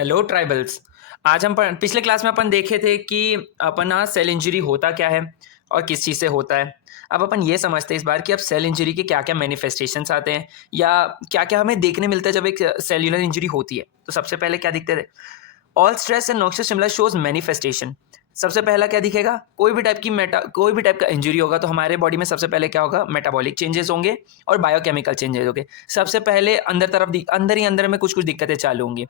Hello tribals. आज हम पिछले क्लास में अपन देखे थे कि अपना सेल इंजरी होता क्या है और किस चीज़ से होता है। अब अपन ये समझते हैं इस बार कि अब सेल इंजरी के क्या क्या मैनिफेस्टेशंस आते हैं या क्या क्या हमें देखने मिलता है जब एक सेल्यूलर इंजरी होती है। तो सबसे पहले क्या दिखते थे? All stress and noxious stimuli shows manifestation. सबसे पहला क्या दिखेगा? कोई भी टाइप का इंजरी होगा तो हमारे बॉडी में सबसे पहले क्या होगा? मेटाबॉलिक चेंजेस होंगे और बायोकेमिकल चेंजेस होंगे। सबसे पहले अंदर ही अंदर में कुछ कुछ दिक्कतें चालू होंगी।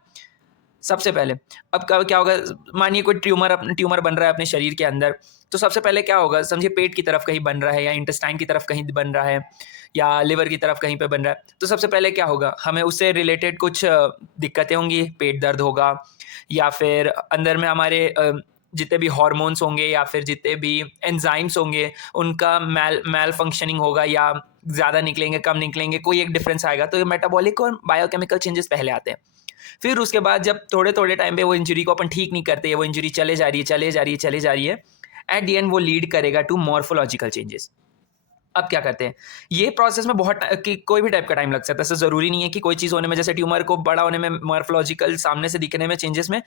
सबसे पहले अब क्या होगा? मानिए कोई ट्यूमर बन रहा है अपने शरीर के अंदर, तो सबसे पहले क्या होगा? समझिए पेट की तरफ कहीं बन रहा है या इंटेस्टाइन की तरफ कहीं बन रहा है या लिवर की तरफ कहीं पे बन रहा है, तो सबसे पहले क्या होगा? हमें उससे रिलेटेड कुछ दिक्कतें होंगी, पेट दर्द होगा या फिर अंदर में हमारे जितने भी हार्मोन्स होंगे या फिर जितने भी एंजाइम्स होंगे उनका मैल फंक्शनिंग होगा या ज़्यादा निकलेंगे, कम निकलेंगे, कोई एक डिफरेंस आएगा। तो ये मेटाबॉलिक और बायोकेमिकल चेंजेस पहले आते हैं। फिर उसके बाद जब थोड़े-थोड़े टाइम पे वो इंजरी को अपन ठीक नहीं करते, वो इंजरी चले जा रही है, चले जा रही है, चले जा रही है, एट द एंड वो लीड करेगा टू मॉर्फोलॉजिकल चेंजेस। अब क्या करते हैं? ये प्रोसेस में कि कोई भी टाइप का टाइम लग सकता है। ऐसा ज़रूरी नहीं है कि कोई चीज़ होने में, जैसे ट्यूमर को बड़ा होने में, मॉर्फोलॉजिकल सामने से दिखने में, चेंजेस में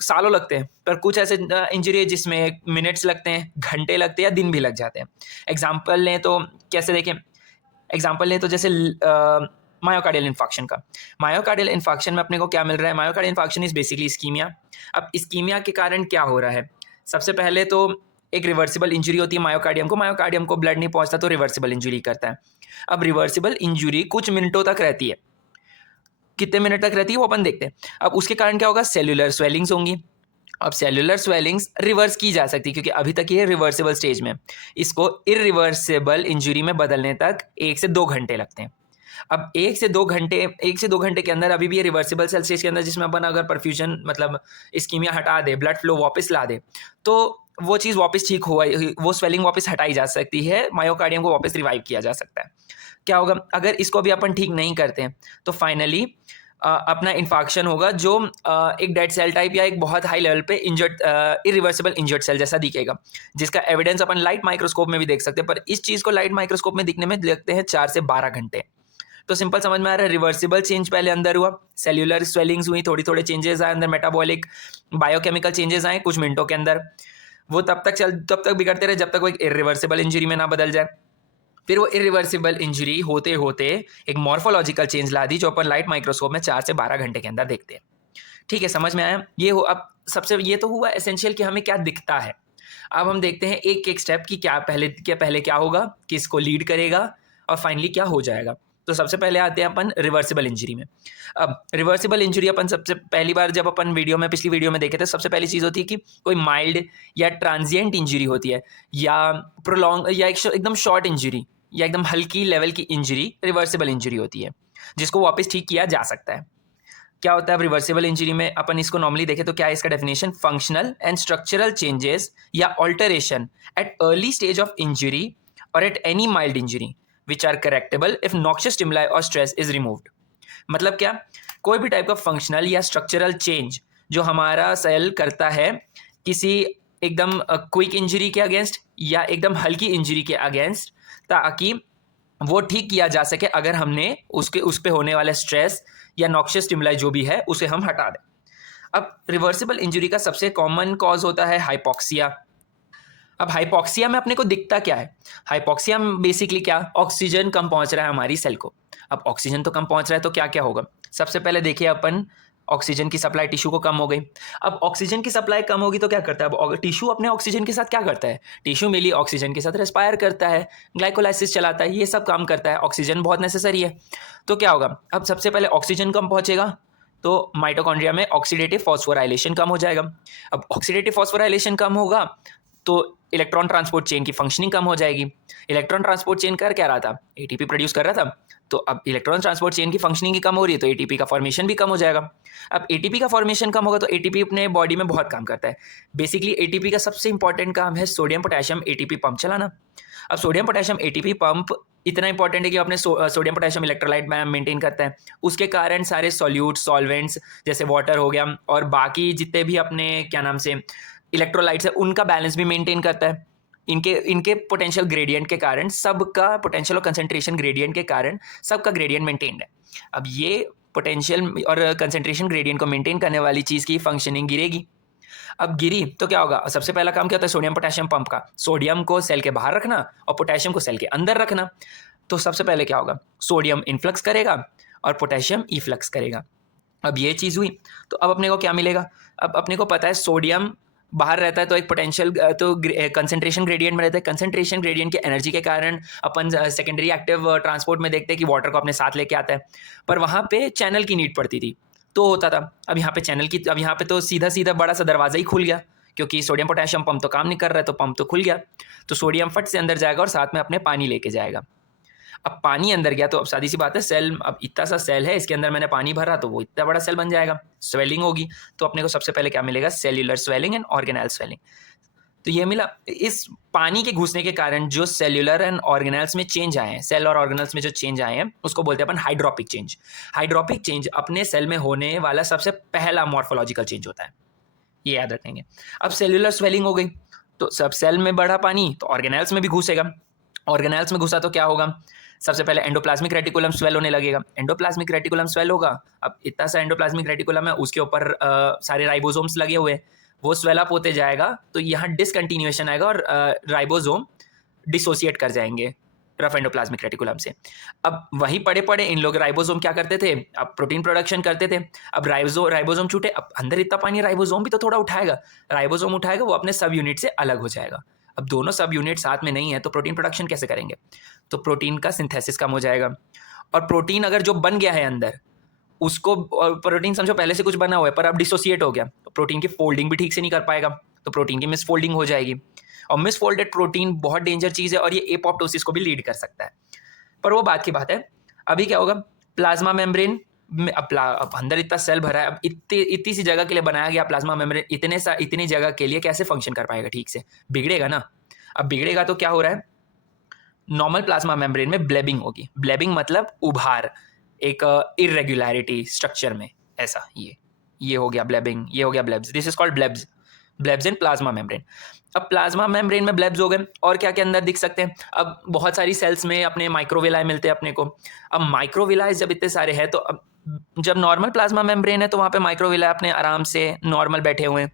सालों लगते हैं। पर कुछ ऐसे इंजरी है जिसमें मिनट्स लगते हैं, घंटे लगते हैं या दिन भी लग जाते हैं। एग्ज़ाम्पल लें तो कैसे देखें? एग्जाम्पल लें तो जैसे मायोकार्डियल इन्फार्क्शन का। मायोकार्डियल इन्फार्क्शन में अपने को क्या मिल रहा है? Myocardial infarction is basically ischaemia. अब इस्कीमिया के कारण क्या हो रहा है? सबसे पहले तो एक रिवर्सिबल इंजरी होती है मायोकार्डियम को ब्लड नहीं पहुंचता तो रिवर्सिबल इंजरी करता है। अब रिवर्सिबल इंजरी कुछ मिनटों तक रहती है। कितने मिनट तक रहती है वो अपन देखते हैं। अब उसके कारण क्या होगा? सेल्यूलर स्वेलिंग्स होंगी। अब सेल्यूलर स्वेलिंग्स रिवर्स की जा सकती है क्योंकि अभी तक ये रिवर्सिबल स्टेज में। इसको इरिवर्सिबल इंजरी में बदलने तक 1 से 2 घंटे लगते हैं। अब 1 से 2 घंटे के अंदर अभी भी ये रिवर्सिबल सेल स्टेज के अंदर, जिसमें अपन अगर परफ्यूजन मतलब इस्कीमिया हटा दे, ब्लड फ्लो वापस ला दे, तो वो चीज़ वापस ठीक हुआ, वो स्वेलिंग वापस हटाई जा सकती है, मायोकार्डियम को वापस रिवाइव किया जा सकता है। क्या होगा अगर इसको भी अपन ठीक नहीं करते हैं? तो फाइनली अपना इन्फार्क्शन होगा जो एक डेड सेल टाइप या एक बहुत हाई लेवल पे इरिवर्सिबल इंजर्ड सेल जैसा दिखेगा, जिसका एविडेंस अपन लाइट माइक्रोस्कोप में भी देख सकते हैं। पर इस चीज़ को लाइट माइक्रोस्कोप में दिखने में लगते हैं 4 से 12 घंटे। तो सिंपल समझ में आ रहा है, रिवर्सिबल चेंज पहले अंदर हुआ, सेल्यूलर स्वेलिंग्स हुई, थोड़ी-थोड़े चेंजेस आए अंदर, मेटाबॉलिक, बायोकेमिकल चेंजेस आए कुछ मिनटों के अंदर। वो तब तक बिगड़ते रहे जब तक वो एक इरिवर्सिबल इंजरी में ना बदल जाए। फिर वो इरिवर्सिबल इंजरी होते होते एक मॉर्फोलॉजिकल चेंज ला दी जो अपन लाइट माइक्रोस्कोप में 4 से 12 घंटे के अंदर देखते हैं। ठीक है, समझ में आया? अब सबसे ये तो हुआ एसेंशियल कि हमें क्या दिखता है। अब हम देखते हैं एक एक स्टेप कि पहले क्या होगा, किसको लीड करेगा और फाइनली क्या हो जाएगा। तो सबसे पहले आते हैं अपन रिवर्सिबल इंजरी में। अब रिवर्सिबल इंजरी अपन सबसे पहली बार जब अपन पिछली वीडियो में देखे थे, सबसे पहली चीज़ होती है कि कोई माइल्ड या ट्रांजिएंट इंजरी होती है या प्रोलॉन्ग या एकदम शॉर्ट इंजरी या एकदम हल्की लेवल की इंजरी रिवर्सिबल इंजरी होती है, जिसको वापस ठीक किया जा सकता है। क्या होता है अब रिवर्सिबल इंजरी में? अपन इसको नॉर्मली देखें तो क्या है इसका definition? Functional and structural changes या alteration at early stage of injury और at any mild injury which are correctable if noxious stimuli और स्ट्रेस इज रिमूव्ड। मतलब क्या? कोई भी टाइप का फंक्शनल या स्ट्रक्चरल चेंज जो हमारा सेल करता है किसी एकदम क्विक इंजरी के अगेंस्ट या एकदम हल्की इंजरी के अगेंस्ट, ताकि वो ठीक किया जा सके अगर हमने उस पे होने वाले स्ट्रेस या नॉक्शियस स्टिमुलाई जो भी है उसे हम हटा दें। अब रिवर्सिबल इंजरी का सबसे कॉमन कॉज होता है हाइपॉक्सिया। अब हाइपॉक्सिया में अपने को दिखता क्या है? हाइपॉक्सिया में बेसिकली क्या, ऑक्सीजन कम पहुंच रहा है हमारी सेल को। अब ऑक्सीजन तो कम पहुंच रहा है तो क्या क्या होगा? सबसे पहले देखिए अपन, ऑक्सीजन की सप्लाई टिश्यू को कम हो गई। अब ऑक्सीजन की सप्लाई कम होगी तो क्या करता है? अब टिश्यू अपने ऑक्सीजन के साथ क्या करता है? टिश्यू मिली ऑक्सीजन के साथ रेस्पायर करता है, ग्लाइकोलाइसिस चलाता है, ये सब काम करता है। ऑक्सीजन बहुत नेसेसरी है। तो क्या होगा? अब सबसे पहले ऑक्सीजन कम पहुंचेगा तो माइटोकॉन्ड्रिया में ऑक्सीडेटिव फॉस्फोराइलेशन कम हो जाएगा। अब ऑक्सीडेटिव फॉस्फोराइलेशन कम होगा तो इलेक्ट्रॉन ट्रांसपोर्ट चेन की फंक्शनिंग कम हो जाएगी। इलेक्ट्रॉन ट्रांसपोर्ट चेन कर क्या रहा था? एटीपी प्रोड्यूस कर रहा था। तो अब इलेक्ट्रॉन ट्रांसपोर्ट चेन की फंक्शनिंग ही कम हो रही है तो एटीपी का फॉर्मेशन भी कम हो जाएगा। अब एटीपी का फॉर्मेशन कम होगा तो एटीपी अपने बॉडी में बहुत काम करता है। बेसिकली एटीपी का सबसे इंपॉर्टेंट काम है सोडियम पोटेशियम एटीपी पंप चलाना। अब सोडियम पोटेशियम एटीपी पंप इतना इंपॉर्टेंट है कि अपने सोडियम पोटेशियम इलेक्ट्रोलाइट मेंटेन करता है। उसके कारण सारे सॉल्यूट सॉल्वेंट्स जैसे वाटर हो गया और बाकी जितने भी अपने क्या नाम से इलेक्ट्रोलाइट्स है उनका बैलेंस भी मेंटेन करता है। इनके पोटेंशियल ग्रेडियंट के कारण, सबका पोटेंशियल और कंसंट्रेशन ग्रेडियंट के कारण सबका ग्रेडियंट मेंटेन्ड है। अब ये पोटेंशियल और कंसंट्रेशन ग्रेडियंट को मेंटेन करने वाली चीज़ की फंक्शनिंग गिरेगी। अब गिरी तो क्या होगा? सबसे पहला काम क्या होता है सोडियम पोटेशियम पंप का? सोडियम को सेल के बाहर रखना और पोटेशियम को सेल के अंदर रखना। तो सबसे पहले क्या होगा? सोडियम इनफ्लक्स करेगा और पोटेशियम इफ्लक्स करेगा। अब ये चीज़ हुई, तो अब अपने को क्या मिलेगा? अब अपने को पता है सोडियम बाहर रहता है तो एक पोटेंशियल तो कंसंट्रेशन ग्रेडियंट में रहता है। कंसंट्रेशन ग्रेडियंट के एनर्जी के कारण अपन सेकेंडरी एक्टिव ट्रांसपोर्ट में देखते हैं कि वाटर को अपने साथ लेके आता है, पर वहाँ पे चैनल की नीड पड़ती थी तो होता था। अब यहाँ पे चैनल की, अब यहाँ पे तो सीधा सीधा बड़ा सा दरवाज़ा ही खुल गया, क्योंकि सोडियम पोटेशियम पंप तो काम नहीं कर रहा है, तो पंप तो खुल गया। तो सोडियम फट से अंदर जाएगा और साथ में अपने पानी लेके जाएगा। अब पानी अंदर गया तो अब सादी सी बात है, सेल, अब इतना सा सेल है, इसके अंदर मैंने पानी भरा तो वो इतना बड़ा सेल बन जाएगा, स्वेलिंग होगी। तो अपने को सबसे पहले क्या मिलेगा? Cellular swelling and organelle swelling. तो ये मिला। इस पानी के घुसने के कारण जो सेल्यूलर एंड ऑर्गेनेल्स में चेंज आए हैं, सेल और ऑर्गेनेल्स में जो चेंज आए हैं, उसको बोलते हैं अपन हाइड्रोपिक चेंज। हाइड्रोपिक चेंज अपने सेल में होने वाला सबसे पहला मॉर्फोलॉजिकल चेंज होता है, ये याद रखेंगे। अब सेल्यूलर स्वेलिंग हो गई तो सब सेल में बढ़ा पानी तो ऑर्गेनेल्स में भी घुसेगा। ऑर्गेनेल्स में घुसा तो क्या होगा? सबसे पहले एंडोप्लाज्मिक रेटिकुलम स्वेल होने लगेगा। एंडोप्लाज्मिक रेटिकुलम स्वेल होगा। अब इतना सा एंडोप्लाज्मिक रेटिकुलम है, उसके ऊपर सारे राइबोसोम्स लगे हुए हैं, वो स्वेल अप होते जाएगा तो यहाँ डिसकंटिन्यूएशन आएगा और राइबोसोम डिसोसिएट कर जाएंगे रफ एंडोप्लाज्मिक रेटिकुलम से। अब वहीं पड़े पड़े इन लोग राइबोसोम क्या करते थे? अब प्रोटीन प्रोडक्शन करते थे। अब राइबोसोम छूटे, अब अंदर इतना पानी, राइबोसोम भी तो थोड़ा उठाएगा। राइबोसोम उठाएगा, वो अपने सब यूनिट से अलग हो जाएगा। अब दोनों सब यूनिट साथ में नहीं है तो प्रोटीन प्रोडक्शन कैसे करेंगे? तो प्रोटीन का सिंथेसिस कम हो जाएगा। और प्रोटीन अगर जो बन गया है अंदर, उसको, प्रोटीन समझो पहले से कुछ बना हुआ है पर अब डिसोसिएट हो गया, तो प्रोटीन की फोल्डिंग भी ठीक से नहीं कर पाएगा, तो प्रोटीन की मिसफोल्डिंग हो जाएगी। और मिसफोल्डेड प्रोटीन बहुत डेंजर चीज़ है और ये एपोप्टोसिस को भी लीड कर सकता है। पर वो बात की बात है। अभी क्या होगा? प्लाज्मा मेम्ब्रेन में अब अंदर इतना सेल भरा है, अब इतनी सी जगह के लिए बनाया गया प्लाज्मा मेम्ब्रेन, इतनी जगह के लिए कैसे फंक्शन कर पाएगा ठीक से? बिगड़ेगा ना। अब बिगड़ेगा तो क्या हो रहा है? नॉर्मल प्लाज्मा मेम्ब्रेन में ब्लेबिंग होगी। ब्लेबिंग मतलब उभार, एक इरेगुलरिटी स्ट्रक्चर में, ऐसा ये हो गया ब्लेबिंग, ये हो गया blebs. This is called blebs, blebs in plasma membrane. अब प्लाज्मा मेम्ब्रेन में ब्लेब्स हो गए और क्या क्या अंदर दिख सकते हैं? अब बहुत सारी सेल्स में अपने माइक्रोविलाई मिलते हैं अपने को। अब माइक्रोविलाई जब इतने सारे हैं तो अब जब नॉर्मल प्लाज्मा मेम्ब्रेन है तो वहाँ पे माइक्रोविलाई अपने आराम से नॉर्मल बैठे हुए हैं,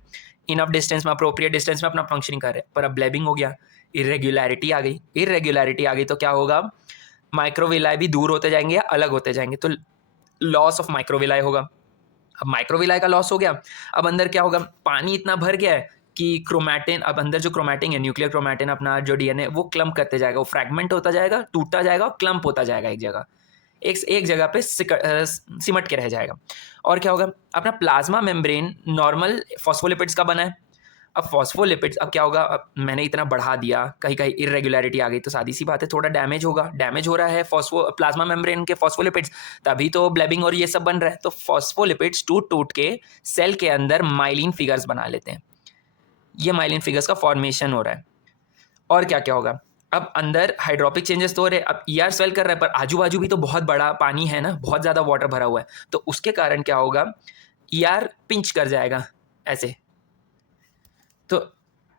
इनफ डिस्टेंस में, अप्रोप्रिएट डिस्टेंस में अपना फंक्शनिंग कर रहे हैं। पर अब ब्लेबिंग हो गया, इरेगुलरिटी आ गई। इरेगुलरिटी आ गई तो क्या होगा? माइक्रोविलाई भी दूर होते जाएंगे या अलग होते जाएंगे, तो लॉस ऑफ माइक्रोविलाई होगा। अब माइक्रोविलाई का लॉस हो गया, अब अंदर क्या होगा? पानी इतना भर गया है कि क्रोमैटिन, अब अंदर जो क्रोमैटिन है, न्यूक्लियर क्रोमैटिन अपना जो डीएनए, वो क्लम्प करते जाएगा, वो फ्रैगमेंट होता जाएगा, टूटता जाएगा और क्लम्प होता जाएगा एक जगह, एक जगह पे सिमट के रह जाएगा। और क्या होगा? अपना प्लाज्मा मेम्ब्रेन नॉर्मल फॉस्फोलिपिड्स का बना है। अब फॉस्फोलिपिड्स, अब क्या होगा? अब मैंने इतना बढ़ा दिया, कहीं कहीं इरेगुलरिटी आ गई तो सादी सी बात है थोड़ा डैमेज होगा। डैमेज हो रहा है प्लाज्मा मेम्ब्रेन के फॉस्फोलिपिड्स, तभी तो ब्लेबिंग और ये सब बन रहा है। तो फॉस्फोलिपिड्स टूट टूट के सेल के अंदर माइलिन फिगर्स बना लेते हैं। ये माइलिन फिगर्स का फॉर्मेशन हो रहा है। और क्या क्या होगा? अब अंदर हाइड्रोपिक चेंजेस तो हो रहे, अब ईआर स्वेल कर रहा है, पर आजू बाजू भी तो बहुत बड़ा पानी है ना, बहुत ज़्यादा वाटर भरा हुआ है, तो उसके कारण क्या होगा? ईआर पिंच कर जाएगा ऐसे। तो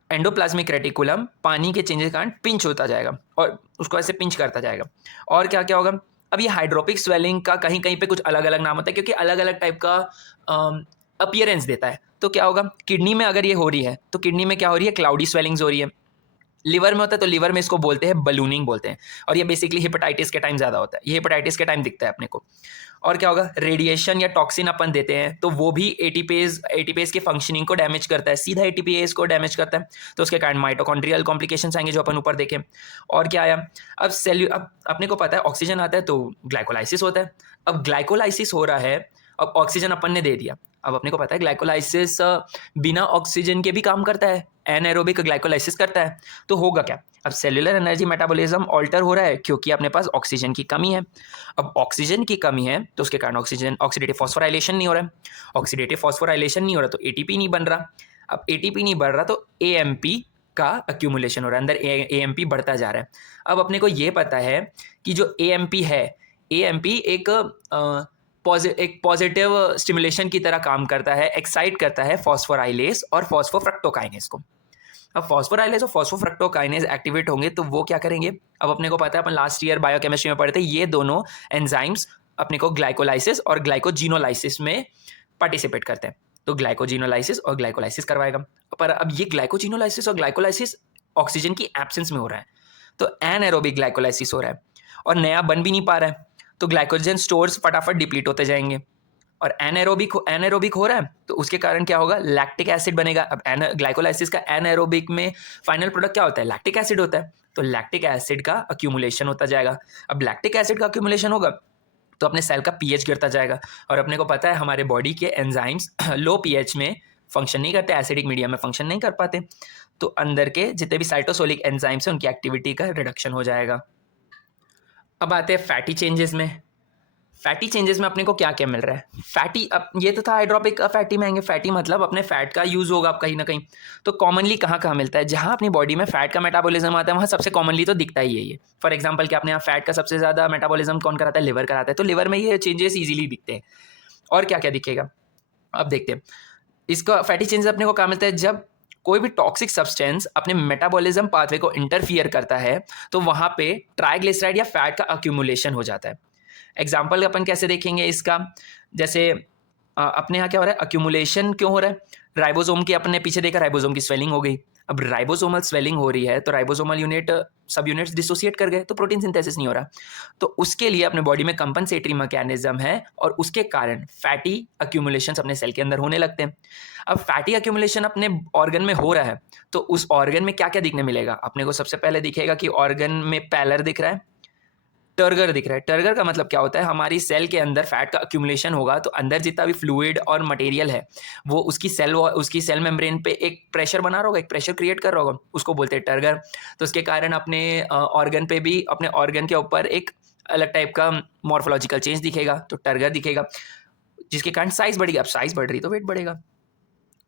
एंडोप्लाज्मिक रेटिकुलम पानी के चेंजेस के कारण पिंच होता जाएगा और उसको ऐसे पिंच करता जाएगा। और क्या क्या होगा? अब ये हाइड्रोपिक स्वेलिंग का कहीं कहीं पे कुछ अलग अलग नाम होता है, क्योंकि अलग अलग टाइप का अपीयरेंस देता है। तो क्या होगा? किडनी में अगर ये हो रही है तो किडनी में क्या हो रही है? क्लाउडी स्वेलिंग्स हो रही है। लिवर में होता है तो लिवर में इसको बोलते हैं बलूनिंग बोलते हैं, और ये बेसिकली हेपेटाइटिस के टाइम ज़्यादा होता है, ये हेपेटाइटिस के टाइम दिखता है अपने को। और क्या होगा? रेडिएशन या टॉक्सिन अपन देते हैं तो वो भी एटीपेज के फंक्शनिंग को डैमेज करता है, सीधा एटीपेज को डैमेज करता है, तो उसके कारण माइटोकॉन्ड्रियल कॉम्प्लिकेशंस आएंगे जो अपन ऊपर देखें। और क्या आया? अब अपने को पता है ऑक्सीजन आता है तो ग्लाइकोलाइसिस होता है। अब ग्लाइकोलाइसिस हो रहा है, अब ऑक्सीजन अपन ने दे दिया, अब अपने को पता है ग्लाइकोलाइसिस बिना ऑक्सीजन के भी काम करता है, एनएरोबिक ग्लाइकोलाइसिस करता है। तो होगा क्या? अब सेल्यूलर एनर्जी मेटाबॉलिज्म ऑल्टर हो रहा है क्योंकि अपने पास ऑक्सीजन की कमी है। अब ऑक्सीजन की कमी है तो उसके कारण ऑक्सीडेटिव फॉस्फोराइलेशन नहीं हो रहा है। ऑक्सीडेटिव फॉस्फोराइलेशन नहीं हो रहा तो एटीपी नहीं बन रहा। अब एटीपी नहीं बढ़ रहा तो एएमपी का अक्यूमुलेशन हो रहा है, अंदर एएमपी बढ़ता जा रहा है। अब अपने को ये पता है कि जो एएमपी है, एएमपी एक पॉजिटिव स्टिमुलेशन की तरह काम करता है, एक्साइट करता है फॉस्फोराइलेस और फॉस्फोफ्रक्टोकाइनेस को। अब फॉस्फोराइलेस और फॉस्फोफ्रक्टोकाइनेस एक्टिवेट होंगे तो वो क्या करेंगे? अब अपने को पता है, अपन लास्ट ईयर बायोकेमिस्ट्री में पढ़े थे, ये दोनों एंजाइम्स अपने को ग्लाइकोलाइसिस और ग्लाइकोजिनोलाइसिस में पार्टिसिपेट करते हैं। तो ग्लाइकोजिनोलाइसिस और ग्लाइकोलाइसिस करवाएगा। पर अब ये ग्लाइकोजिनोलाइसिस और ग्लाइकोलाइसिस ऑक्सीजन की एब्सेंस में हो रहा है, तो एनएरोबिक ग्लाइकोलाइसिस हो रहा है और नया बन भी नहीं पा रहा है, तो ग्लाइकोजन स्टोर्स फटाफट डिप्लीट होते जाएंगे। और एनएरोबिक हो रहा है तो उसके कारण क्या होगा, लैक्टिक एसिड बनेगा। अब ग्लाइकोलाइसिस का एनएरोबिक में फाइनल प्रोडक्ट क्या होता है, लैक्टिक एसिड होता है। तो लैक्टिक एसिड का अक्यूमुलेशन होता जाएगा। अब लैक्टिक एसिड का अक्यूमुलेशन होगा तो अपने सेल का पीएच गिरता जाएगा। और अपने को पता है हमारे बॉडी के एंजाइम्स लो पीएच में फंक्शन नहीं करते, एसिडिक मीडियम में फंक्शन नहीं कर पाते, तो अंदर के जितने भी साइटोसोलिक एंजाइम्स हैं उनकी एक्टिविटी का रिडक्शन हो जाएगा। अब आते हैं फैटी चेंजेस में। फैटी चेंजेस में अपने को क्या क्या मिल रहा है, फैटी, अब ये तो था हाइड्रोपिक फैटी में आएंगे। फैटी मतलब अपने फैट का यूज़ होगा अब कहीं ना कहीं। तो कॉमनली कहाँ कहाँ मिलता है, जहाँ अपनी बॉडी में फैट का मेटाबॉलिज्म आता है वहाँ सबसे कॉमनली तो दिखता ही है ये। फॉर एग्जांपल कि अपने यहाँ फैट का सबसे ज़्यादा मेटाबॉलिज्म कौन कराता है, लिवर कराता है, तो लिवर में ये चेंजेस ईजिली दिखते हैं। और क्या क्या दिखेगा अब देखते हैं। इसका फैटी चेंजेस अपने को कहाँ मिलता है, जब कोई भी टॉक्सिक सब्सटेंस अपने मेटाबॉलिज्म पाथवे को इंटरफियर करता है तो वहाँ पे ट्राइग्लिसराइड या फैट का अक्यूमुलेशन हो जाता है। एग्जाम्पल अपन कैसे देखेंगे इसका, जैसे अपने यहाँ क्या हो रहा है, अक्यूमुलेशन क्यों हो रहा है, राइबोसोम के अपने पीछे देखा, राइबोसोम की स्वेलिंग हो गई। अब राइबोसोमल स्वेलिंग हो रही है तो राइबोसोमल यूनिट सब यूनिट्स डिसोसिएट कर गए, तो प्रोटीन सिंथेसिस नहीं हो रहा। तो उसके लिए अपने बॉडी में कंपनसेटरी मैकेनिज्म है और उसके कारण फैटी अक्यूमुलेशन अपने सेल के अंदर होने लगते हैं। अब फैटी अक्यूमुलेशन अपने ऑर्गन में हो रहा है तो उस ऑर्गन में क्या क्या दिखने मिलेगा, अपने को सबसे पहले दिखेगा कि ऑर्गन में पैलर दिख रहा है, टर्गर दिख रहा है। टर्गर का मतलब क्या होता है, हमारी सेल के अंदर फैट का अक्यूमुलेशन होगा तो अंदर जितना भी फ्लूइड और मटेरियल है वो उसकी सेल मेम्ब्रेन पे एक प्रेशर बना रहा होगा, एक प्रेशर क्रिएट कर रहा होगा, उसको बोलते हैं टर्गर। तो उसके कारण अपने ऑर्गन पे भी, अपने ऑर्गन के ऊपर एक अलग टाइप का मॉर्फोलॉजिकल चेंज दिखेगा, तो टर्गर दिखेगा, जिसके कारण साइज बढ़ेगी। अब साइज बढ़ रही तो वेट बढ़ेगा,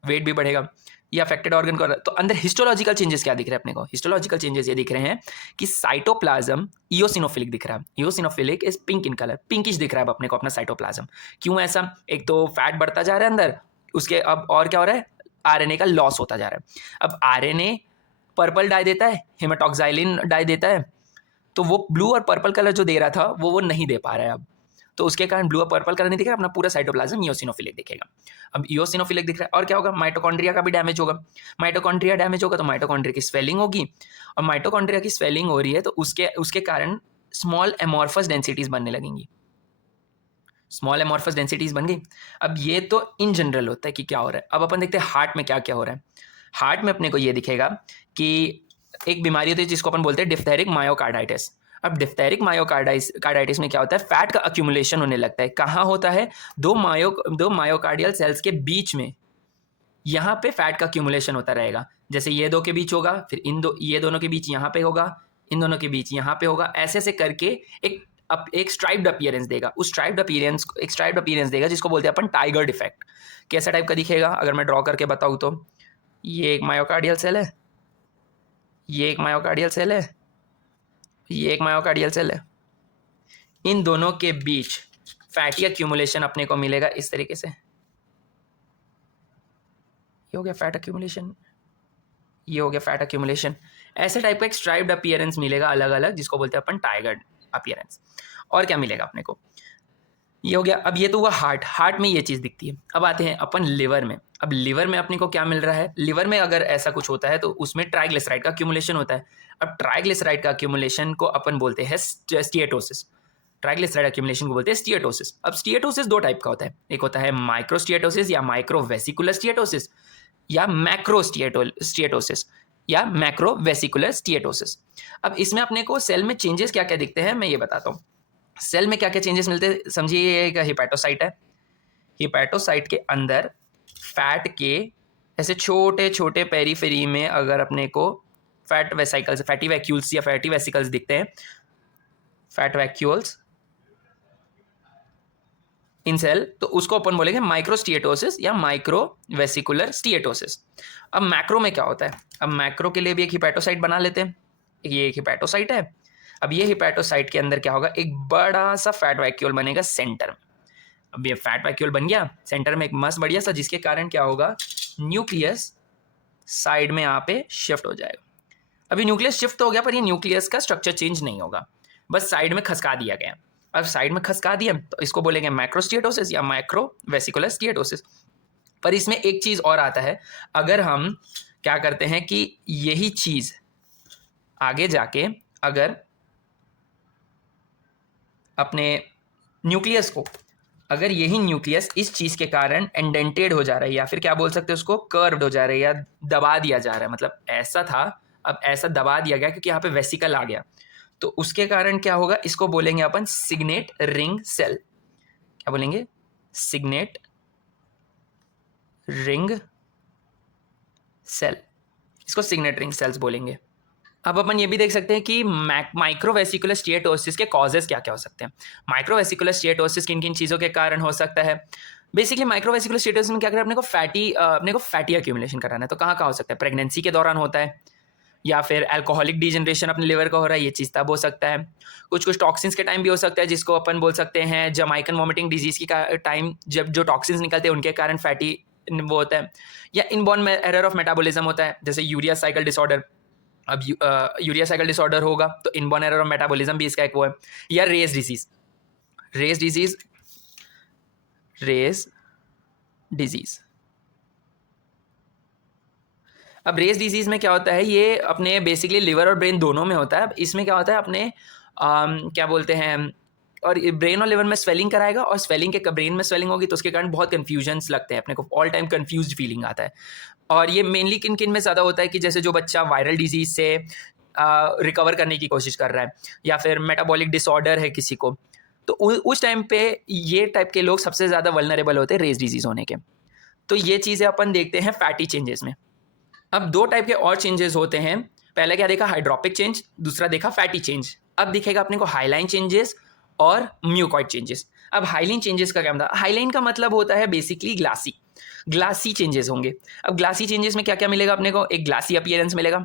वेट भी बढ़ेगा, ये अफेक्टेड ऑर्गन को। तो अंदर हिस्टोलॉजिकल चेंजेस क्या दिख रहे हैं अपने को, हिस्टोलॉजिकल चेंजेस ये दिख रहे हैं कि साइटोप्लाज्म इयोसिनोफिलिक दिख रहा है। इयोसिनोफिलिक is pink in colour, pinkish दिख रहा है अब अपने को अपना साइटोप्लाज्म। क्यों ऐसा, एक तो फैट बढ़ता जा रहा है अंदर, उसके अब और क्या हो रहा है, आरएनए का लॉस होता जा रहा है। अब आरएनए पर्पल डाई देता है, हेमाटोक्साइलिन डाई देता है, तो वो ब्लू और पर्पल कलर जो दे रहा था वो नहीं दे पा रहा है अब, तो उसके कारण ब्लू और पर्पल कलर नहीं दिखेगा, अपना पूरा साइटोप्लाज्म इयोसिनोफिलिक दिखेगा। अब इयोसिनोफिलिक दिख रहा है और क्या होगा, माइटोकॉन्ड्रिया का भी डैमेज होगा। माइटोकॉन्ड्रिया डैमेज होगा तो माइटोकॉन्ड्रिया की स्वेलिंग होगी, और माइटोकॉन्ड्रिया की स्वेलिंग हो रही है तो उसके उसके कारण स्मॉल एमॉर्फस डेंसिटीज बनने लगेंगी, स्मॉल एमॉर्फस डेंसिटीज बन गई। अब ये तो इन जनरल होता है कि क्या हो रहा है। अब अपन देखते हैं हार्ट में क्या क्या हो रहा है। हार्ट में अपने को ये दिखेगा कि एक बीमारी होती है जिसको अपन बोलते हैं डिफ्थेरिक मायोकार्डाइटिस। अब डिफ्थेरिक मायोकार्डाइटिस में क्या होता है, फैट का अक्यूमुलेशन होने लगता है। कहाँ होता है, दो मायोकार्डियल सेल्स के बीच में, यहाँ पे फैट का अक्यूमुलेशन होता रहेगा। जैसे ये दो के बीच होगा, फिर ये दोनों के बीच यहाँ पे होगा, इन दोनों के बीच यहाँ पे होगा, ऐसे ऐसे करके एक स्ट्राइप्ड अपीयरेंस देगा। उस स्ट्राइप्ड अपीयरेंस देगा जिसको बोलते हैं अपन टाइगर डिफेक्ट। कैसा टाइप का दिखेगा अगर मैं ड्रॉ करके बताऊँ तो, ये एक मायोकार्डियल सेल है, ये एक मायोकार्डियल सेल है, ये एक मायोकार्डियल सेल है, इन दोनों के बीच फैटी अक्यूमुलेशन अपने को मिलेगा इस तरीके से। ये हो गया फैट अक्यूमुलेशन, ये हो गया फैट अक्यूमुलेशन। ऐसे टाइप का एक स्ट्राइप्ड अपीयरेंस मिलेगा अलग अलग, जिसको बोलते हैं अपन टाइगर अपीयरेंस। और क्या मिलेगा अपने को, ये हो गया। अब ये तो हुआ हार्ट में ये चीज़ दिखती है। अब आते हैं अपन लिवर में। अब लिवर में अपने को क्या मिल रहा है, लिवर में अगर ऐसा कुछ होता है तो उसमें ट्राइग्लिसराइड का अक्यूमुलेशन होता है। अब ट्राइग्लिसराइड का अक्यूमुलेशन को अपन बोलते हैं स्टीएटोसिस। ट्राइग्लिसराइड अक्यूमुलेशन को बोलते हैं स्टीएटोसिस। अब स्टीएटोसिस दो टाइप का होता है, एक होता है माइक्रोस्टीएटोसिस या माइक्रोवेसिकुलर स्टीएटोसिस, या मैक्रोस्टीएटोसिस या मैक्रोवेसिकुलर स्टीएटोसिस। अब इसमें अपने को सेल में चेंजेस क्या क्या दिखते हैं मैं ये बताता हूँ। सेल में क्या क्या चेंजेस मिलते हैं, समझिए ये एक हिपैटोसाइट है। हिपैटोसाइट के अंदर फैट के ऐसे छोटे छोटे पेरीफेरी में अगर अपने को फैट वेसिकल्स, फैटी वैक्यूल्स या फैटी वेसिकल्स दिखते हैं, फैट वैक्यूल्स इन सेल, तो उसको अपन बोलेंगे माइक्रोस्टीएटोसिस या माइक्रोवेसिकुलर स्टीएटोसिस। अब मैक्रो में क्या होता है, अब मैक्रो के लिए भी एक हिपैटोसाइट बना लेते हैं। ये एक हिपैटोसाइट है। अब ये हिपैटोसाइट के अंदर क्या होगा, एक बड़ा सा फैट वैक्यूल बनेगा सेंटर में। अब ये फैट वैक्यूल बन गया सेंटर में एक मस्त बढ़िया सा, जिसके कारण क्या होगा, न्यूक्लियस साइड में यहाँ पे शिफ्ट हो जाएगा। अभी न्यूक्लियस शिफ्ट हो गया पर ये न्यूक्लियस का स्ट्रक्चर चेंज नहीं होगा, बस साइड में खसका दिया गया। अब साइड में खसका दिया तो इसको बोलेंगे मैक्रोस्टिएटोसिस या माइक्रोवेसिकुलर स्टिएटोसिस। पर इसमें एक चीज़ और आता है, अगर हम क्या करते हैं कि यही चीज़ आगे जाके अगर अपने न्यूक्लियस को, अगर यही न्यूक्लियस इस चीज़ के कारण एंडेंटेड हो जा रहा है या फिर क्या बोल सकते हैं उसको, कर्व्ड हो जा रहा है या दबा दिया जा रहा है, मतलब ऐसा था अब ऐसा दबा दिया गया क्योंकि यहाँ पे वेसिकल आ गया, तो उसके कारण क्या होगा, इसको बोलेंगे अपन सिग्नेट रिंग सेल। क्या बोलेंगे? सिग्नेट रिंग सेल, इसको सिग्नेट रिंग सेल्स बोलेंगे। अब अपन ये भी देख सकते हैं कि माइक्रोवेसिकुलर स्टिएटोसिस के कॉजेज क्या क्या हो सकते हैं। माइक्रोवेसिकुलर स्टिएटोसिस किन किन चीज़ों के कारण हो सकता है? बेसिकली माइक्रोवेसिकुलर स्टिएटोसिस में क्या करें, अपने को फैटी एक्यूमुलेशन कराना है, तो कहाँ कहाँ हो सकता है? प्रेगनेंसी के दौरान होता है, या फिर अल्कोहलिक डिजनरेशन अपने लिवर का हो रहा है, ये चीज़ तब हो सकता है। कुछ कुछ टॉक्सिन्स के टाइम भी हो सकता है, जिसको अपन बोल सकते हैं जमाइकन वॉमिटिंग डिजीज़ की टाइम, जब जो टॉक्सिन्स निकलते हैं उनके कारण फैटी वो होता है। या इनबॉर्न एरर ऑफ मेटाबॉलिज्म होता है, जैसे यूरिया साइकिल डिसऑर्डर। अब यूरिया साइकिल डिसऑर्डर होगा तो इनबॉर्न एरर ऑफ मेटाबॉलिज्म भी इसका एक वो है। या race disease, race disease, race disease. अब रेस डिजीज में क्या होता है, ये अपने बेसिकली लिवर और ब्रेन दोनों में होता है। अब इसमें क्या होता है, अपने क्या बोलते हैं, और ब्रेन और लिवर में स्वेलिंग कराएगा, और स्वेलिंग के ब्रेन में स्वेलिंग होगी तो उसके कारण बहुत कन्फ्यूजन्स लगते हैं, अपने को ऑल टाइम कन्फ्यूज्ड फीलिंग आता है। और ये मेनली किन किन में ज़्यादा होता है कि जैसे जो बच्चा वायरल डिजीज से रिकवर करने की कोशिश कर रहा है, या फिर मेटाबॉलिक डिसऑर्डर है किसी को, तो उस टाइम पे ये टाइप के लोग सबसे ज़्यादा वल्नरेबल होते हैं रेस डिजीज़ होने के। तो ये चीज़ें अपन देखते हैं फैटी चेंजेस में। अब दो टाइप के और चेंजेस होते हैं। पहले क्या देखा, हाइड्रोपिक चेंज, दूसरा देखा फैटी चेंज। अब दिखेगा अपने को हाइलाइन चेंजेस और म्यूकॉइड चेंजेस। अब हाइलाइन चेंजेस का क्या मतलब, हाइलाइन का मतलब होता है बेसिकली ग्लासी चेंजेस होंगे। अब ग्लासी चेंजेस में क्या क्या मिलेगा अपने को, एक ग्लासी अपीयरेंस मिलेगा,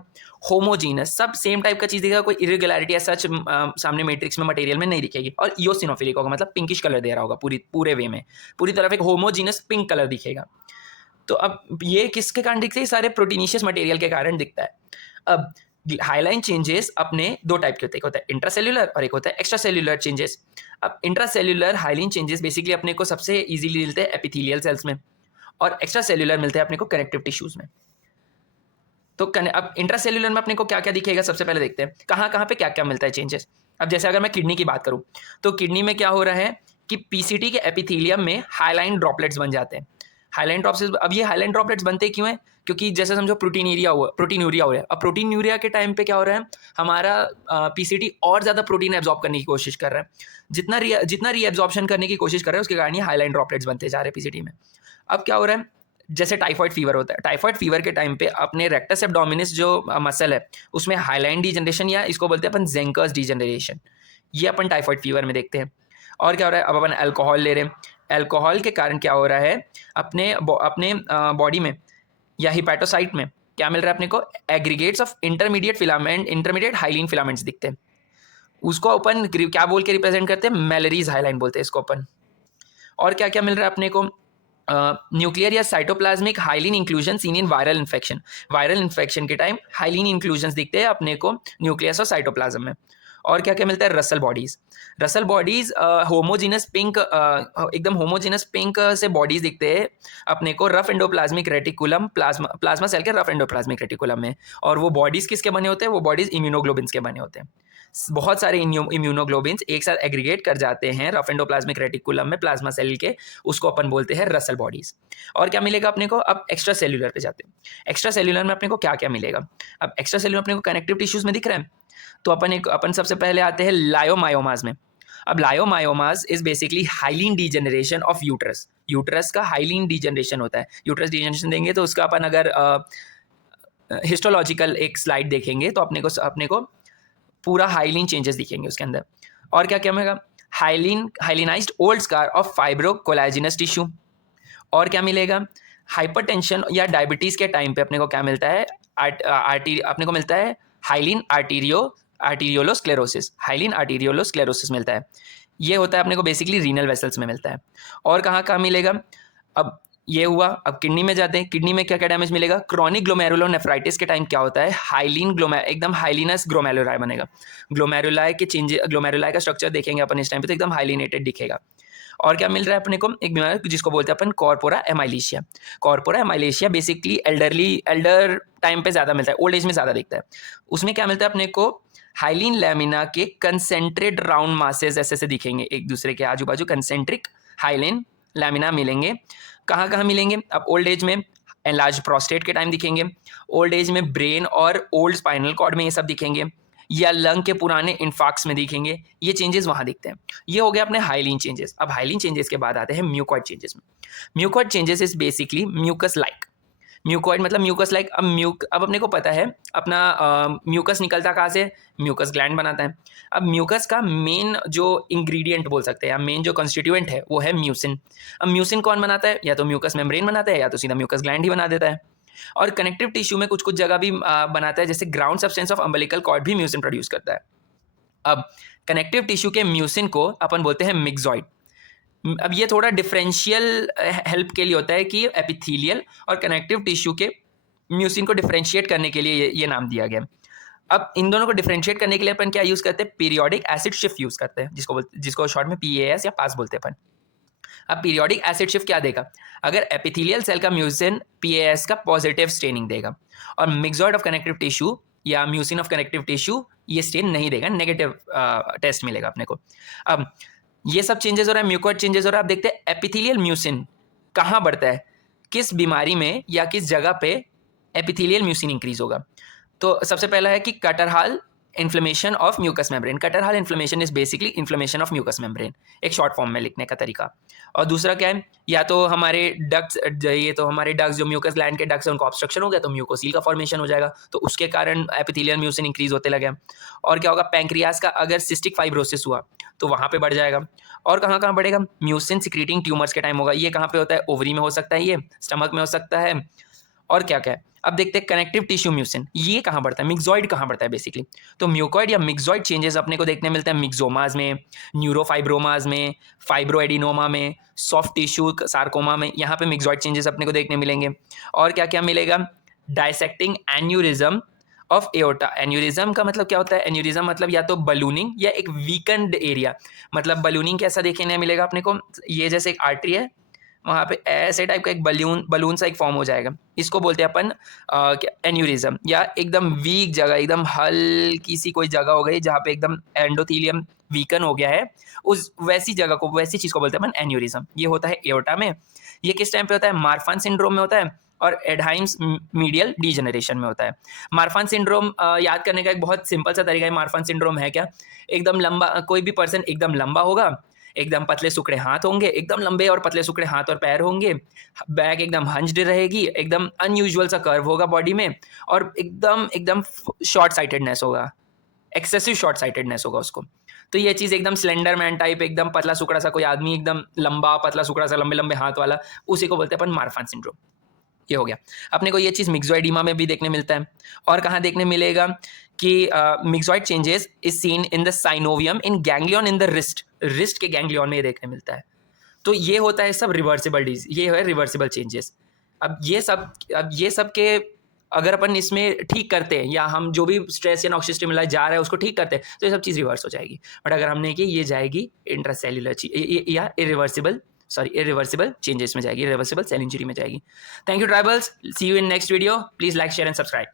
होमोजीनस, सब सेम टाइप का चीज़ दिखेगा, कोई इरेगुलरिटी या सच सामने मैट्रिक्स में मटेरियल में नहीं दिखेगी, और इयोसिनोफिलिक होगा, मतलब पिंकिश कलर दे रहा होगा पूरे वे में, पूरी तरफ एक होमोजीनस पिंक कलर दिखेगा। तो अब ये किसके कारण दिखते हैं, सारे प्रोटीनिशियस मटेरियल के कारण दिखता है। अब हाइलाइन चेंजेस अपने दो टाइप के होते हैं, एक होता है इंट्रासेल्युलर और एक होता है एक्स्ट्रा सेल्युलर चेंजेस। अब इंट्रासेल्युलर हाइलाइन चेंजेस बेसिकली अपने को सबसे इजीली मिलते हैं एपिथेलियल सेल्स में, और एक्स्ट्रा सेल्युलर मिलते हैं अपने को कनेक्टिव टिश्यूज में। तो अब इंट्रासेल्युलर में अपने को क्या क्या दिखेगा, सबसे पहले देखते हैं कहाँ कहाँ पे क्या क्या मिलता है चेंजेस। अब जैसे अगर मैं किडनी की बात करूँ, तो किडनी में क्या हो रहा है कि पीसीटी के एपिथेलियम में हाइलाइन ड्रॉपलेट्स बन जाते हैं। हाइलाइन ड्रॉप्स, अब ये हाइलाइन ड्रॉपलेट्स बनते क्यों हैं, क्योंकि जैसे समझो प्रोटीन यूरिया हो रहा है। अब प्रोटीन यूरिया के टाइम पे क्या हो रहा है, हमारा पीसीटी और ज़्यादा प्रोटीन एब्जॉर्ब करने की कोशिश कर रहा है। जितना रीएब्जॉर्प्शन करने की कोशिश कर रहा है उसके कारण ये हाइलाइन ड्रॉपलेट्स बनते जा रहे हैं पीसीटी में। अब क्या हो रहा है, जैसे टाइफॉइड फीवर होता है, टाइफॉइड फीवर के टाइम पे अपने रेक्टस एब्डोमिनिस जो मसल है उसमें हाइलाइन डीजनरेशन, या इसको बोलते हैं अपन जेंकर्स डीजनरेशन, ये अपन टाइफॉइड फीवर में देखते हैं। और क्या हो रहा है, अब अपन अल्कोहल ले रहे हैं, अल्कोहल के कारण क्या हो रहा है, अपने बॉडी में या हिपैटोसाइट में क्या मिल रहा है अपने को, aggregates of intermediate hyaline filaments दिखते हैं। उसको अपन क्या बोल के रिप्रेजेंट करते हैं, मैलरीज हाइलाइन बोलते हैं इसको अपन। और क्या क्या मिल रहा है अपने को, न्यूक्लियर या cytoplasmic hyaline inclusion seen in viral infection के टाइम हाइलिन इंक्लूजन दिखते हैं अपने को न्यूक्लियस और साइटोप्लाज्म में। और क्या क्या मिलता है, रसल बॉडीज होमोजीनस पिंक, एकदम होमोजीनस पिंक से बॉडीज दिखते हैं अपने को rough endoplasmic reticulum, plasma cell के रफ एंडोप्लाज्मिक रेटिकुलम में। और वो बॉडीज किसके बने होते हैं, वो बॉडीज इम्यूनोग्लोबिन्स के बने होते हैं। बहुत सारे इम्यूनोग्लोबिन्स एक साथ एग्रीगेट कर जाते हैं रफ एंडोप्लाज्मिक रेटिकुलम में प्लाज्मा सेल के, उसको अपन बोलते हैं रसल बॉडीज। और क्या मिलेगा अपने को, अब एक्स्ट्रा सेल्यूलर पे जाते हैं। एक्स्ट्रा सेल्यूलर में अपने को क्या क्या मिलेगा, अब एक्स्ट्रा सेल्यूलर अपने को कनेक्टिव टिश्यूज में दिख रहा है, तो अपन सबसे पहले आते हैं लायोमायोमास में। अब leiomyomas is basically hyaline degeneration of uterus का हाइलिन डीजनरेशन होता है। यूट्रस डीजनरेशन देंगे तो उसका अपन अगर हिस्टोलॉजिकल एक स्लाइड देखेंगे तो अपने को पूरा हाइलिन चेंजेस दिखेंगे उसके अंदर। और क्या क्या मिलेगा, हाइलिनाइज्ड ओल्ड स्कार ऑफ फाइब्रोकोलाजिनस टिश्यू। और क्या मिलेगा, हाइपरटेंशन या डायबिटीज़ के टाइम पे अपने को क्या मिलता है, अपने को मिलता है हाइलिन आर्टीरियोलोस्क्लेरोसिस मिलता है। ये होता है अपने को बेसिकली रीनल वेसल्स में मिलता है। और कहाँ कहाँ मिलेगा, अब ये हुआ। अब किडनी में जाते हैं, किडनी में क्या क्या डैमेज मिलेगा? क्रॉनिक ग्लोमेरुलोनेफ्राइटिस के टाइम क्या होता है? एकदम हाइलिनस ग्लोमेरुलाई बनेगा। ग्लोमेरुलाई का स्ट्रक्चर देखेंगे अपन इस टाइम पे तो एकदम हाइलिनेटेड दिखेगा। और क्या मिल रहा है अपने को? एक बीमारी जिसको बोलते हैं अपन corpora amylacea. Corpora amylacea basically elder time पे ज़्यादा मिलता है, ओल्ड एज में ज़्यादा दिखता है। उसमें क्या मिलता है अपने को? हाइलिन लैमिना के कंसेंट्रेट राउंड मासेस ऐसे दिखेंगे एक दूसरे के आजू बाजू, कंसेंट्रिक हाइलिन लैमिना मिलेंगे। कहाँ कहाँ मिलेंगे? अब ओल्ड एज में एनलार्ज प्रोस्टेट के टाइम दिखेंगे, ओल्ड एज में ब्रेन और ओल्ड स्पाइनल कॉर्ड में ये सब दिखेंगे, या लंग के पुराने इन्फार्क्ट्स में दिखेंगे, ये चेंजेस वहाँ दिखते हैं। ये हो गया अपने हाइलिन चेंजेस। अब हाइलिन चेंजेस के बाद आते हैं म्यूकॉइड चेंजेस में। Mucoid changes is basically mucus like. Mucoid मतलब म्यूकस लाइक। अब अपने को पता है अपना म्यूकस निकलता कहाँ से? म्यूकस ग्लैंड बनाता है। अब म्यूकस का मेन जो इंग्रेडिएंट बोल सकते हैं या मेन जो कंस्टिट्यूएंट है वो है म्यूसिन। अब म्यूसिन कौन बनाता है? या तो म्यूकस मेम्ब्रेन बनाता है या तो सीधा म्यूकस ग्लैंड ही बना देता है। और कनेक्टिव टिश्यू में कुछ कुछ जगह भी बनाता है, जैसे ground substance of umbilical cord भी म्यूसिन प्रोड्यूस करता है। अब कनेक्टिव टिश्यू के म्यूसिन को अपन बोलते हैं मिक्सॉइड। अब ये थोड़ा डिफरेंशियल हेल्प के लिए होता है कि एपिथेलियल और कनेक्टिव टिश्यू के म्यूसिन को डिफरेंशिएट करने के लिए ये नाम दिया गया। अब इन दोनों को डिफरेंशिएट करने के लिए अपन क्या यूज़ करते हैं? पीरियोडिक एसिड शिफ्ट यूज़ करते हैं, जिसको शॉर्ट में PAS या पास बोलते हैं अपन। अब पीरियोडिक एसिड शिफ्ट क्या देगा? अगर एपिथेलियल सेल का म्यूसिन PAS का पॉजिटिव स्टेनिंग देगा, और मिक्सॉइड ऑफ कनेक्टिव टिश्यू या म्यूसिन ऑफ कनेक्टिव टिश्यू ये स्टेन नहीं देगा, नेगेटिव टेस्ट मिलेगा अपने को। अब ये सब चेंजेस हो रहा है, म्यूकॉइड चेंजेस हो रहा है। अब देखते हैं एपिथेलियल म्यूसिन कहाँ बढ़ता है, किस बीमारी में या किस जगह पे एपिथेलियल म्यूसिन इंक्रीज होगा। तो सबसे पहला है कि catarrhal inflammation of mucous membrane. Catarrhal inflammation is basically inflammation of mucous membrane, एक शॉर्ट फॉर्म में लिखने का तरीका। और दूसरा क्या है? या तो हमारे डक्स जो म्यूकस ग्लैंड के डक्स है उनको ऑब्स्ट्रक्शन हो गया तो म्यूकोसील का फॉर्मेशन हो जाएगा, तो उसके कारण एपिथेलियल म्यूसिन इंक्रीज होते लगे। और क्या होगा? पैंक्रियास का अगर सिस्टिक फाइब्रोसिस हुआ तो वहाँ पे बढ़ जाएगा। और कहाँ कहाँ बढ़ेगा? म्यूसिन सिक्रीटिंग ट्यूमर्स के टाइम होगा। ये कहाँ पे होता है? ओवरी में हो सकता है, ये स्टमक में हो सकता है, और क्या क्या है। अब देखते हैं कनेक्टिव टिश्यू म्यूसिन ये कहाँ बढ़ता है, मिक्सॉइड कहाँ बढ़ता है बेसिकली। तो म्यूकॉइड या मिक्सॉइड चेंजेस अपने को देखने मिलते हैं मिक्सोमाज में, न्यूरोफाइब्रोमाज में, फाइब्रोएडिनोमा में, सॉफ्ट टिश्यू सार्कोमा में, यहाँ पे मिक्सॉइड चेंजेस अपने को देखने मिलेंगे। और क्या क्या मिलेगा? Dissecting aneurysm of aorta. Aneurysm का मतलब क्या होता है? एन्यूरिज्म मतलब या तो बलूनिंग या एक वीकेंड एरिया। मतलब बलूनिंग कैसा देखने मिलेगा अपने को? ये जैसे एक आर्टरी है, वहाँ पे ऐसे टाइप का एक बलून सा एक फॉर्म हो जाएगा, इसको बोलते हैं अपन एन्यूरिज्म। या एकदम वीक जगह, एकदम हल्की सी कोई जगह हो गई जहाँ पे एकदम एंडोथीलियम वीकन हो गया है, उस वैसी जगह को, वैसी चीज़ को बोलते हैं अपन एन्यूरिज्म। ये होता है एओर्टा में। ये किस टाइम पे होता है? मार्फान सिंड्रोम में होता है और एडहाइम्स मीडियल डीजनरेशन में होता है। मार्फान सिंड्रोम याद करने का एक बहुत सिंपल सा तरीका है। मार्फान सिंड्रोम है क्या? एकदम लंबा, कोई भी पर्सन एकदम लंबा होगा, एकदम पतले सुकड़े हाथ होंगे, एकदम लंबे और पतले सुकड़े हाथ और पैर होंगे, बैक एकदम हंज्ड रहेगी, एकदम अनयूजुअल सा कर्व होगा बॉडी में, और एकदम एकदम शॉर्ट साइटेडनेस होगा, एक्सेसिव शॉर्ट साइटेडनेस होगा उसको। तो ये चीज़ एकदम स्लेंडर मैन टाइप, एकदम पतला सुकड़ा सा कोई आदमी, एकदम लंबा पतला सुकड़ा सा, लंबे लंबे हाथ वाला, उसी को बोलते हैं अपन मार्फान सिंड्रोम। ये हो गया। अपने को ये चीज़ मिक्सोइडिमा में भी देखने मिलता है। और कहाँ देखने मिलेगा कि myxoid changes is seen in the synovium in ganglion in the wrist के गैंग्लियन में ये देखने मिलता है। तो ये होता है सब रिवर्सिबल डिजीज, ये है रिवर्सिबल चेंजेस। अब ये सब के अगर अपन इसमें ठीक करते हैं, या हम जो भी स्ट्रेस या नॉक्सियस स्टिमुलाई जा रहा है उसको ठीक करते हैं, तो ये सब चीज़ रिवर्स हो जाएगी। बट अगर हमने कि ये जाएगी इंट्रासेल्युलर या इरिवर्सिबल चेंजेस में जाएगी, इरिवर्सिबल सेल इंजरी में जाएगी। Thank you tribals, see you in next video. Please like, share and subscribe.